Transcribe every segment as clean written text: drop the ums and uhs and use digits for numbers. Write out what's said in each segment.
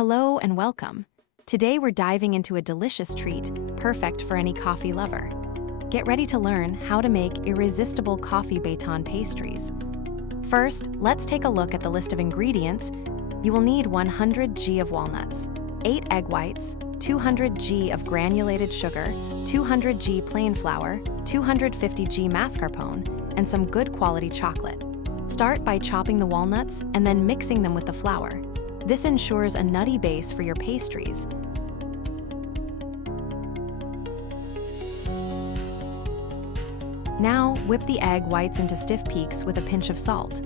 Hello and welcome. Today we're diving into a delicious treat, perfect for any coffee lover. Get ready to learn how to make irresistible coffee beton pastries. First, let's take a look at the list of ingredients. You will need 100 g of walnuts, 8 egg whites, 200 g of granulated sugar, 200 g plain flour, 250 g mascarpone, and some good quality chocolate. Start by chopping the walnuts and then mixing them with the flour. This ensures a nutty base for your pastries. Now, whip the egg whites into stiff peaks with a pinch of salt.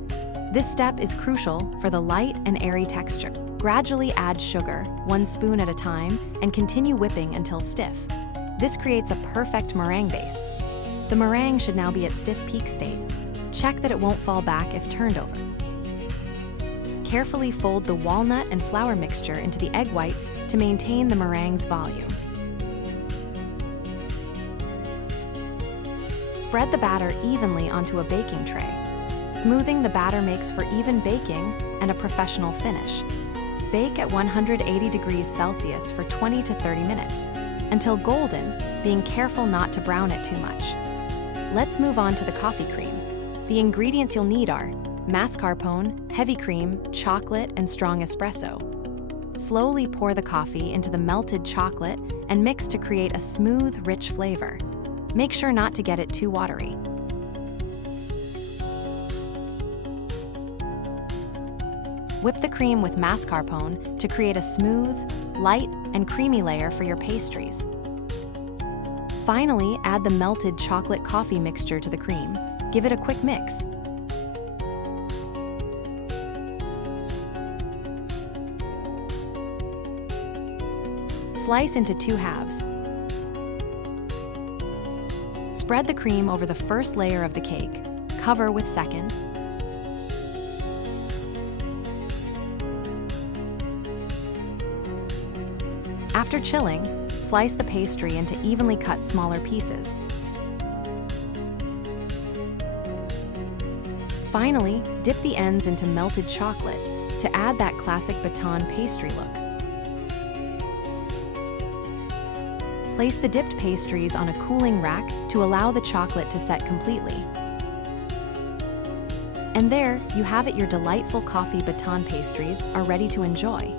This step is crucial for the light and airy texture. Gradually add sugar, 1 spoon at a time, and continue whipping until stiff. This creates a perfect meringue base. The meringue should now be at stiff peak state. Check that it won't fall back if turned over. Carefully fold the walnut and flour mixture into the egg whites to maintain the meringue's volume. Spread the batter evenly onto a baking tray. Smoothing the batter makes for even baking and a professional finish. Bake at 180 degrees Celsius for 20 to 30 minutes, until golden, being careful not to brown it too much. Let's move on to the coffee cream. The ingredients you'll need are mascarpone, heavy cream, chocolate, and strong espresso. Slowly pour the coffee into the melted chocolate and mix to create a smooth, rich flavor. Make sure not to get it too watery. Whip the cream with mascarpone to create a smooth, light, and creamy layer for your pastries. Finally, add the melted chocolate coffee mixture to the cream. Give it a quick mix. Slice into 2 halves. Spread the cream over the first layer of the cake. Cover with second. After chilling, slice the pastry into evenly cut smaller pieces. Finally, dip the ends into melted chocolate to add that classic baton pastry look. Place the dipped pastries on a cooling rack to allow the chocolate to set completely. And there, you have it. Your delightful coffee baton pastries are ready to enjoy.